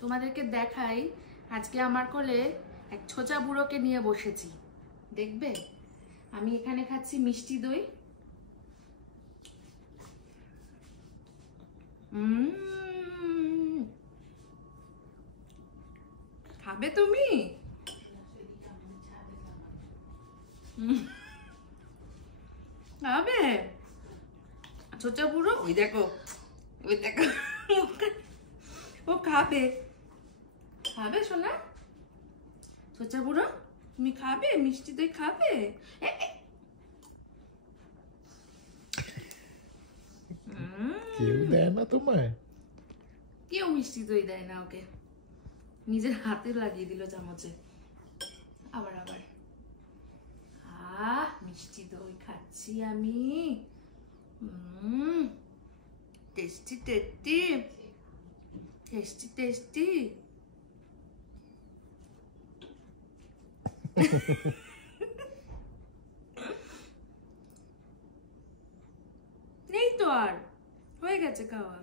তোমাদেরকে দেখাই, আজকে আমার কোলে এক ছোচা বুড়োকে নিয়ে বসেছি, দেখবে? আমি এখানে খাচ্ছি মিষ্টি দই। খাবে তুমি? খাবে? ছোচা বুড়ো, ওই দেখো, ওই দেখো, ও খাবে। খাবে সোনা? ছোচা বুড়ো, তুমি খাবে মিষ্টি দই? খাবে? কেউ দেয় না তোমায়? কেউ মিষ্টি দই দেয় না ওকে, নিজের হাতে লাগিয়ে দিল চামচে। আবার আবার মিষ্টি দই খাচ্ছি আমি। Tasty tasty tasty tasty. নেই তো আর, হয়ে গেছে খাওয়া।